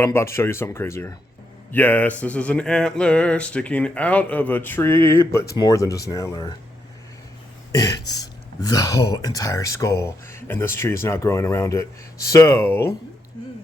But I'm about to show you something crazier. Yes, this is an antler sticking out of a tree, but it's more than just an antler. It's the whole entire skull, and this tree is now growing around it. So,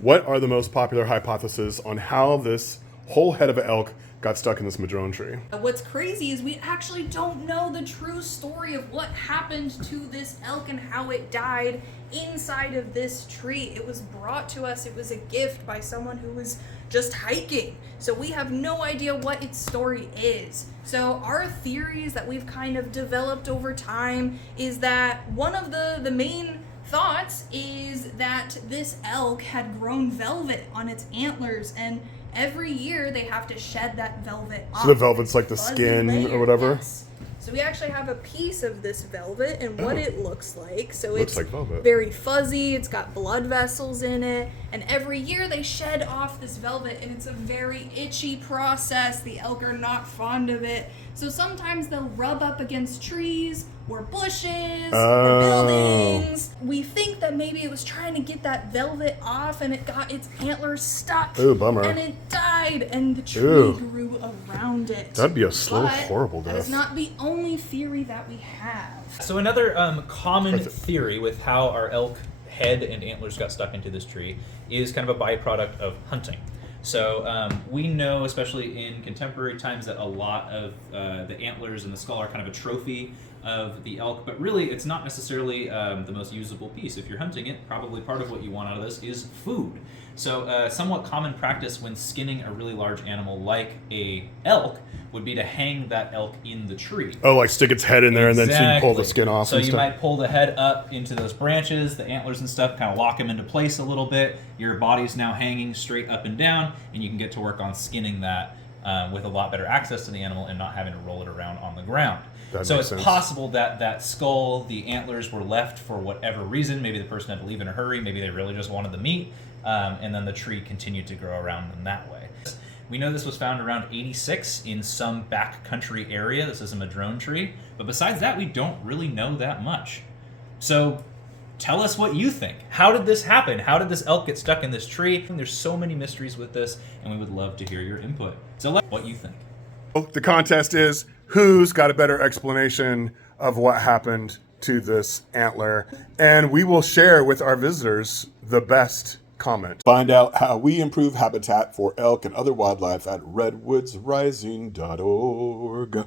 what are the most popular hypotheses on how this whole head of an elk got stuck in this madrone tree? What's crazy is we actually don't know the true story of what happened to this elk and how it died inside of this tree. It was brought to us, it was a gift by someone who was just hiking. So we have no idea what its story is. So our theories that we've kind of developed over time is that one of the main thoughts is that this elk had grown velvet on its antlers, and every year they have to shed that velvet off. So the velvet's like the Fuzzy skin layer, or whatever? yes. So we actually have a piece of this velvet and what it looks like. So Looks it's like velvet. very fuzzy, it's got blood vessels in it, and every year they shed off this velvet, and it's a very itchy process. The elk are not fond of it. So sometimes they'll rub up against trees or bushes or buildings. We think that maybe it was trying to get that velvet off and it got its antlers stuck. Ooh, bummer. And it died and the tree Ooh. grew around it. That'd be a slow, But horrible that is death. not the only theory that we have. So another common theory with how our elk head and antlers got stuck into this tree is kind of a byproduct of hunting. So we know, especially in contemporary times, that a lot of the antlers and the skull are kind of a trophy of the elk, but really it's not necessarily the most usable piece. If you're hunting it, probably part of what you want out of this is food. So somewhat common practice when skinning a really large animal like a elk would be to hang that elk in the tree. Oh, like stick its head in there and then so you pull the Exactly. skin off So and you stuff. might pull the head up into those branches, the antlers and stuff, kind of lock them into place a little bit. Your body's now hanging straight up and down, and you can get to work on skinning that with a lot better access to the animal and not having to roll it around on the ground. That So makes it's sense. possible that that skull, the antlers were left for whatever reason. Maybe the person had to leave in a hurry. Maybe they really just wanted the meat, and then the tree continued to grow around them that way. We know this was found around 86 in some backcountry area. This is a madrone tree. But besides that, we don't really know that much. So tell us what you think. How did this happen? How did this elk get stuck in this tree? There's so many mysteries with this, and we would love to hear your input. So let what you think. The contest is who's got a better explanation of what happened to this antler, and we will share with our visitors the best comment. Find out how we improve habitat for elk and other wildlife at redwoodsrising.org.